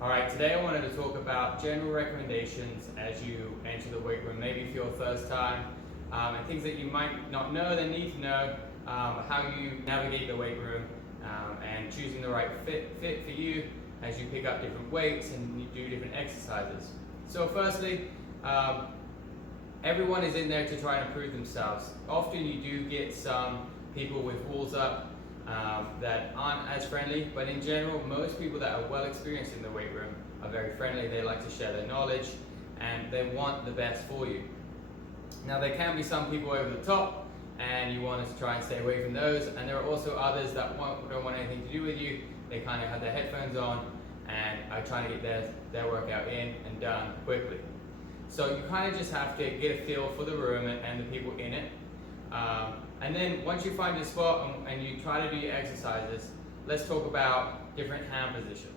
Alright, today I wanted to talk about general recommendations as you enter the weight room, maybe for your first time, and things that you might not know, that need to know, how you navigate the weight room, and choosing the right fit for you as you pick up different weights and you do different exercises. So firstly, everyone is in there to try and improve themselves. Often you do get some people with walls up that aren't as friendly, but in general, most people that are well experienced in the weight room are very friendly. They like to share their knowledge and they want the best for you. Now, there can be some people over the top and you want to try and stay away from those, and there are also others that don't want anything to do with you. They kind of have their headphones on and are trying to get their workout in and done quickly. So you kind of just have to get a feel for the room and the people in it. And then once you find your spot and you try to do your exercises, let's talk about different hand positions.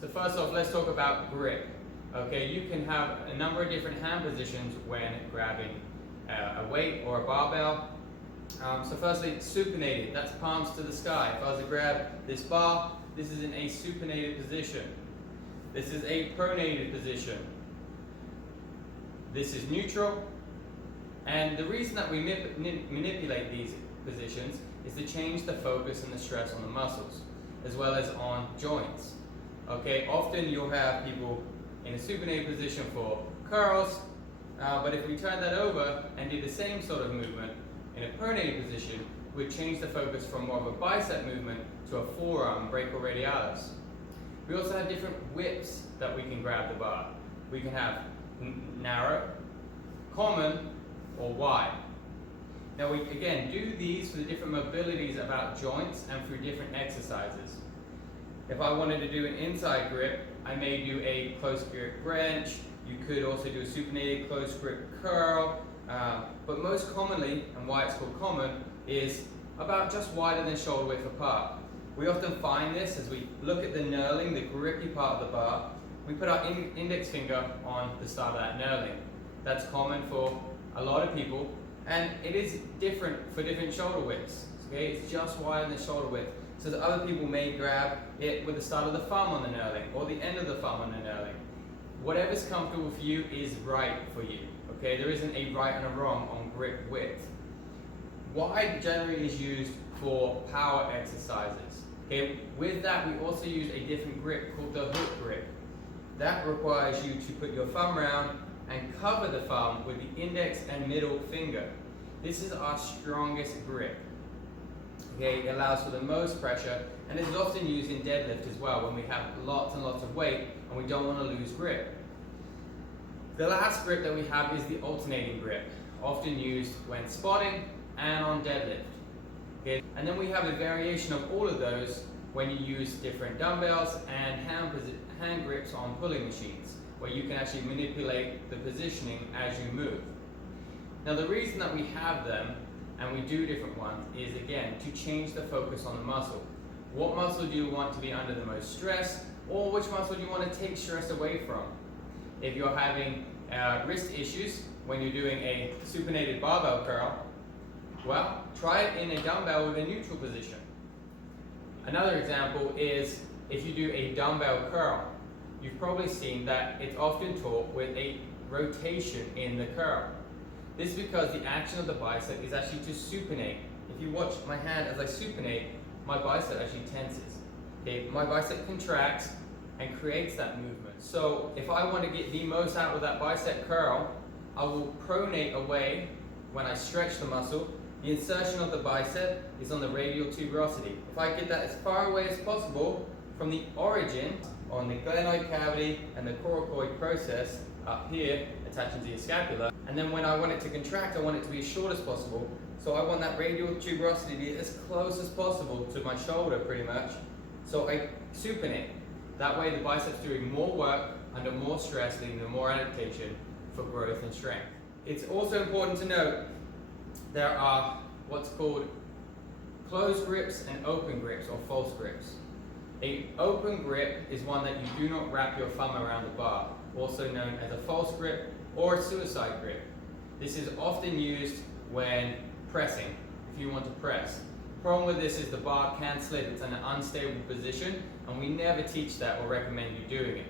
So first off, let's talk about grip. Okay, you can have a number of different hand positions when grabbing a weight or a barbell. So firstly, supinated, that's palms to the sky. If I was to grab this bar, this is in a supinated position. This is a pronated position. This is neutral. And the reason that we manipulate these positions is to change the focus and the stress on the muscles, as well as on joints. Okay, often you'll have people in a supinated position for curls, but if we turn that over and do the same sort of movement in a pronated position, we'd change the focus from more of a bicep movement to a forearm, brachioradialis. We also have different widths that we can grab the bar. We can have narrow, common, or wide. Now we again do these for the different mobilities about joints and through different exercises. If I wanted to do an inside grip, I may do a close grip bench. You could also do a supinated close grip curl, but most commonly, and why it's called common, is about just wider than shoulder width apart. We often find this as we look at the knurling, the grippy part of the bar. We put our index finger on the start of that knurling. That's common for a lot of people, and it is different for different shoulder widths. Okay, it's just wider than shoulder width. So that other people may grab it with the start of the thumb on the knurling or the end of the thumb on the knurling. Whatever's comfortable for you is right for you. Okay, there isn't a right and a wrong on grip width. Wide generally is used for power exercises. Okay, with that we also use a different grip called the hook grip. That requires you to put your thumb round and cover the thumb with the index and middle finger. This is our strongest grip. Okay, it allows for the most pressure, and this is often used in deadlift as well when we have lots and lots of weight and we don't want to lose grip. The last grip that we have is the alternating grip, often used when spotting and on deadlift. Okay, and then we have a variation of all of those when you use different dumbbells and hand grips on pulling machines, where you can actually manipulate the positioning as you move. Now the reason that we have them and we do different ones is again to change the focus on the muscle. What muscle do you want to be under the most stress, or which muscle do you want to take stress away from? If you're having wrist issues when you're doing a supinated barbell curl, well, try it in a dumbbell with a neutral position. Another example is if you do a dumbbell curl. You've probably seen that it's often taught with a rotation in the curl. This is because the action of the bicep is actually to supinate. If you watch my hand as I supinate, my bicep actually tenses. Okay? My bicep contracts and creates that movement. So if I want to get the most out of that bicep curl, I will pronate away when I stretch the muscle. The insertion of the bicep is on the radial tuberosity. If I get that as far away as possible from the origin, on the glenoid cavity and the coracoid process up here attaching to your scapula, and then when I want it to contract, I want it to be as short as possible. So I want that radial tuberosity to be as close as possible to my shoulder pretty much. So I supinate. That way the bicep's doing more work under more stress, leading to more adaptation for growth and strength. It's also important to note there are what's called closed grips and open grips or false grips. An open grip is one that you do not wrap your thumb around the bar, also known as a false grip or a suicide grip. This is often used when pressing, if you want to press. The problem with this is the bar can slip, it's in an unstable position, and we never teach that or recommend you doing it.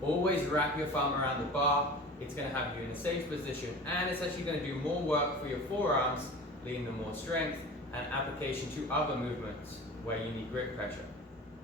Always wrap your thumb around the bar. It's going to have you in a safe position, and it's actually going to do more work for your forearms, leading to more strength and application to other movements where you need grip pressure.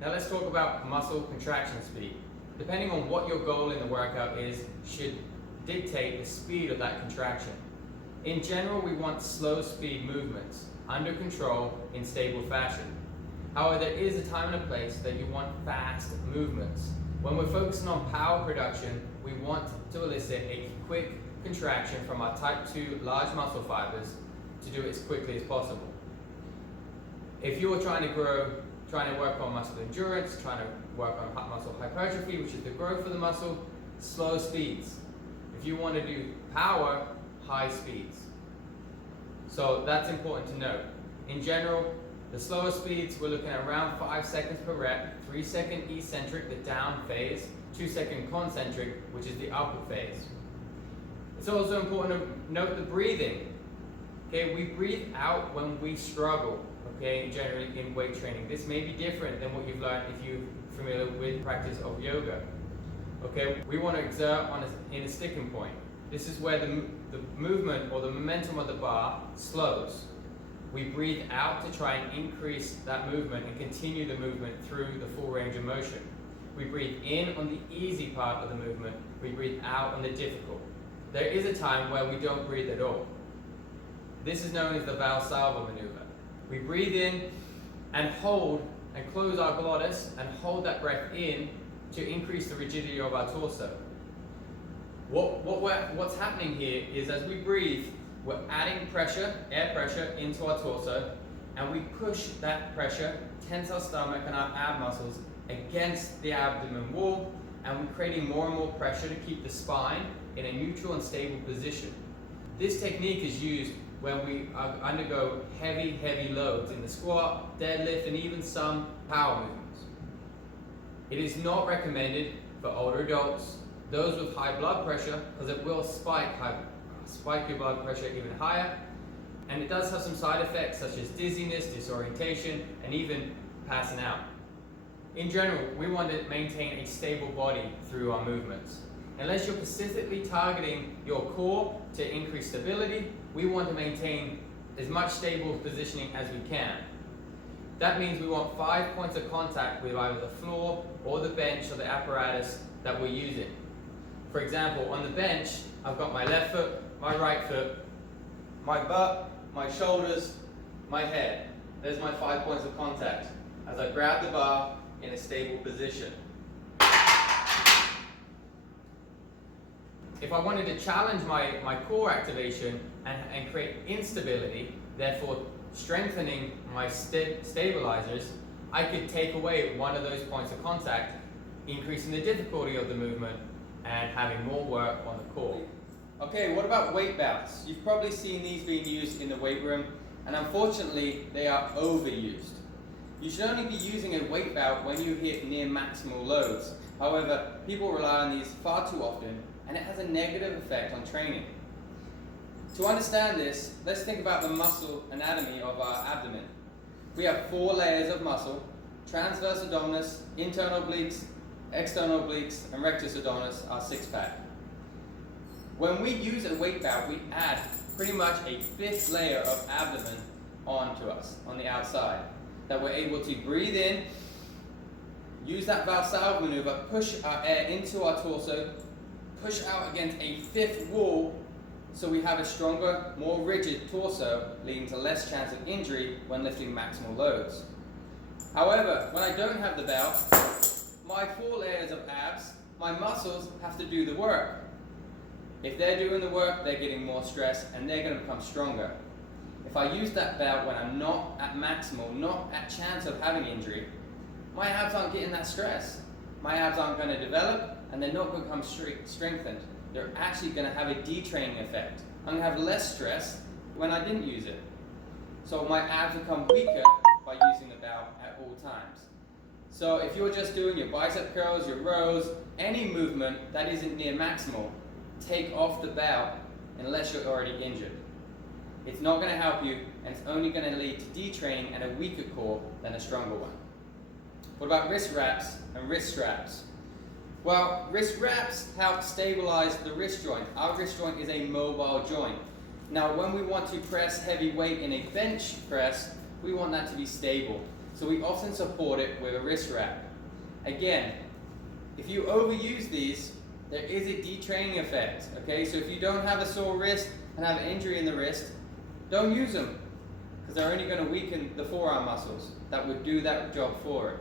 Now let's talk about muscle contraction speed. Depending on what your goal in the workout is, should dictate the speed of that contraction. In general, we want slow speed movements, under control, in stable fashion. However, there is a time and a place that you want fast movements. When we're focusing on power production, we want to elicit a quick contraction from our type 2 large muscle fibers to do it as quickly as possible. If you're trying to work on muscle endurance, trying to work on muscle hypertrophy, which is the growth of the muscle, slow speeds. If you want to do power, high speeds. So that's important to note. In general, the slower speeds, we're looking at around 5 seconds per rep, 3 second eccentric, the down phase, 2 second concentric, which is the upward phase. It's also important to note the breathing. Okay, we breathe out when we struggle, okay, generally in weight training. This may be different than what you've learned if you're familiar with practice of yoga. Okay, we want to exert in a sticking point. This is where the movement or the momentum of the bar slows. We breathe out to try and increase that movement and continue the movement through the full range of motion. We breathe in on the easy part of the movement, we breathe out on the difficult. There is a time where we don't breathe at all. This is known as the Valsalva maneuver. We breathe in and hold and close our glottis and hold that breath in to increase the rigidity of our torso. What's happening here is as we breathe, we're adding pressure, air pressure, into our torso, and we push that pressure, tense our stomach and our ab muscles against the abdomen wall, and we're creating more and more pressure to keep the spine in a neutral and stable position. This technique is used when we undergo heavy loads in the squat, deadlift, and even some power movements. It is not recommended for older adults, those with high blood pressure, because it will spike your blood pressure even higher, and it does have some side effects such as dizziness, disorientation, and even passing out. In general, we want to maintain a stable body through our movements. Unless you're specifically targeting your core to increase stability, we want to maintain as much stable positioning as we can. That means we want 5 points of contact with either the floor or the bench or the apparatus that we're using. For example, on the bench, I've got my left foot, my right foot, my butt, my shoulders, my head. There's my 5 points of contact as I grab the bar in a stable position. If I wanted to challenge my core activation and create instability, therefore strengthening my stabilizers, I could take away one of those points of contact, increasing the difficulty of the movement and having more work on the core. Okay, what about weight belts? You've probably seen these being used in the weight room, and unfortunately they are overused. You should only be using a weight belt when you hit near maximal loads. However, people rely on these far too often, and it has a negative effect on training. To understand this, let's think about the muscle anatomy of our abdomen. We have 4 layers of muscle: transverse abdominis, internal obliques, external obliques, and rectus abdominis, our 6-pack. When we use a weight belt, we add pretty much a 5th layer of abdomen onto us, on the outside, that we're able to breathe in, use that Valsalva maneuver, push our air into our torso, push out against a 5th wall, so we have a stronger, more rigid torso, leading to less chance of injury when lifting maximal loads. However, when I don't have the belt, my 4 layers of abs, my muscles have to do the work. If they're doing the work, they're getting more stress and they're going to become stronger. If I use that belt when I'm not at maximal, not at chance of having injury, my abs aren't getting that stress. My abs aren't going to develop and they're not going to become strengthened. They're actually going to have a detraining effect. I'm going to have less stress when I didn't use it. So my abs become weaker by using the belt at all times. So if you're just doing your bicep curls, your rows, any movement that isn't near maximal, take off the belt unless you're already injured. It's not going to help you, and it's only going to lead to detraining and a weaker core than a stronger one. What about wrist wraps and wrist straps? Well, wrist wraps help stabilize the wrist joint. Our wrist joint is a mobile joint. Now, when we want to press heavy weight in a bench press, we want that to be stable. So we often support it with a wrist wrap. Again, if you overuse these, there is a detraining effect, okay? So if you don't have a sore wrist and have an injury in the wrist, don't use them, because they're only going to weaken the forearm muscles that would do that job for it.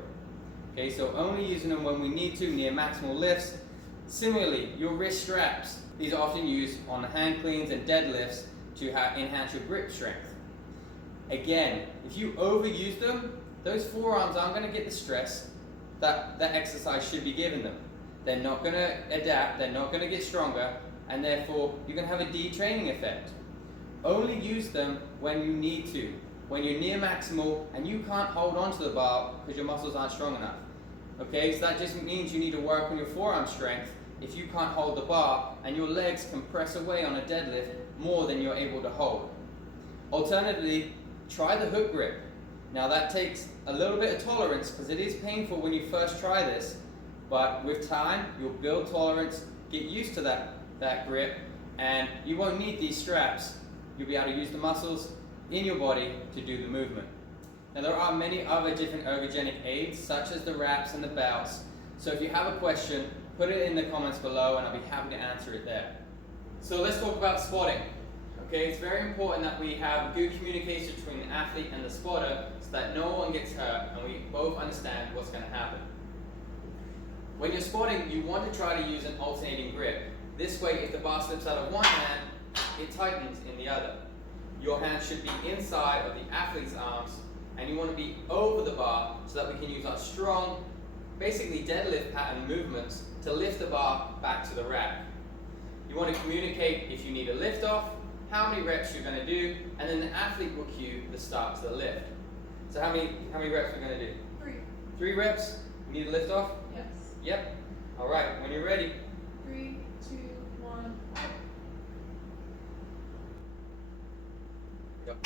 Okay, so only using them when we need to, near maximal lifts. Similarly, your wrist straps, these are often used on hand cleans and deadlifts to enhance your grip strength. Again, if you overuse them, those forearms aren't going to get the stress that exercise should be giving them. They're not going to adapt, they're not going to get stronger, and therefore you're going to have a detraining effect. Only use them when you need to, when you're near maximal and you can't hold on to the bar because your muscles aren't strong enough. Okay, so that just means you need to work on your forearm strength if you can't hold the bar and your legs can press away on a deadlift more than you're able to hold. Alternatively, try the hook grip. Now that takes a little bit of tolerance because it is painful when you first try this, but with time you'll build tolerance, get used to that grip, and you won't need these straps. You'll be able to use the muscles in your body to do the movement. Now there are many other different ergogenic aids such as the wraps and the belts, so if you have a question, put it in the comments below and I'll be happy to answer it there. So let's talk about spotting. Okay, it's very important that we have good communication between the athlete and the spotter so that no one gets hurt and we both understand what's going to happen. When you're spotting, you want to try to use an alternating grip. This way, if the bar slips out of one hand, it tightens in the other. Your hand should be inside of the athlete's arms and you want to be over the bar so that we can use our strong, basically deadlift pattern movements to lift the bar back to the rack. You want to communicate if you need a lift off, how many reps you're going to do, and then the athlete will cue the start to the lift. So how many reps are we going to do? 3. 3 reps? You need a lift off? Yes. Yep. All right, when you're ready. 3, 2, 1. Yep.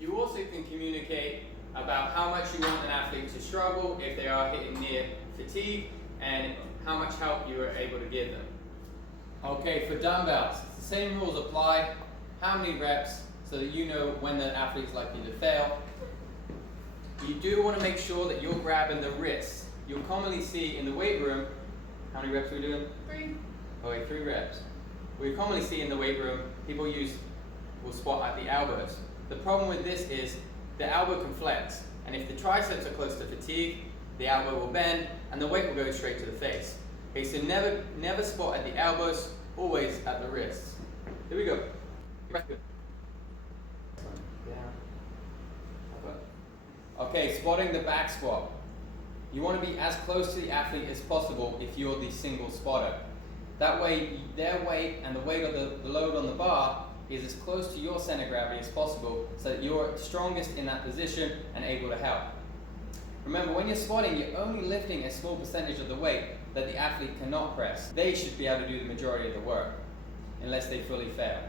You also can communicate about how much you want an athlete to struggle if they are hitting near fatigue and how much help you are able to give them. Okay, for dumbbells, the same rules apply. How many reps so that you know when the athlete's likely to fail. You do want to make sure that you're grabbing the wrists. You'll commonly see in the weight room, how many reps are we doing? 3. Okay, 3 reps. We commonly see in the weight room, people will squat at the elbows. The problem with this is the elbow can flex, and if the triceps are close to fatigue, the elbow will bend and the weight will go straight to the face. Okay, so never squat at the elbows, always at the wrists. Here we go. Okay, squatting the back squat. You want to be as close to the athlete as possible if you're the single spotter. That way, their weight and the weight of the load on the bar is as close to your center of gravity as possible so that you're strongest in that position and able to help. Remember, when you're squatting, you're only lifting a small percentage of the weight that the athlete cannot press. They should be able to do the majority of the work, unless they fully fail.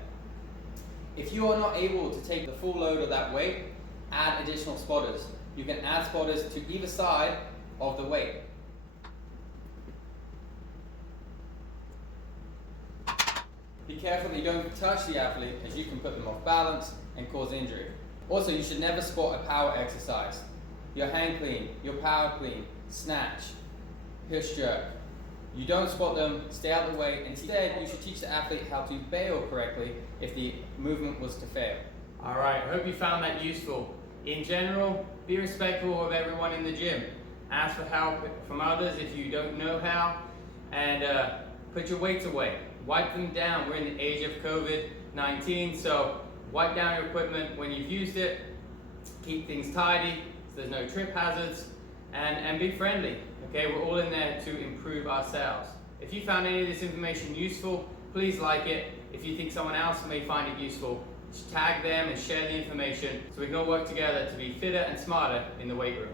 If you are not able to take the full load of that weight, add additional spotters. You can add spotters to either side of the weight. Be careful that you don't touch the athlete, as you can put them off balance and cause injury. Also, you should never spot a power exercise. Your hand clean, your power clean, snatch, push jerk. You don't spot them, stay out of the way. Instead, you should teach the athlete how to bail correctly if the movement was to fail. All right, hope you found that useful. In general, be respectful of everyone in the gym. Ask for help from others if you don't know how, and put your weights away. Wipe them down. We're in the age of COVID-19, so wipe down your equipment when you've used it. Keep things tidy so there's no trip hazards, and be friendly. Okay, we're all in there to improve ourselves. If you found any of this information useful, please like it. If you think someone else may find it useful, just tag them and share the information so we can all work together to be fitter and smarter in the weight room.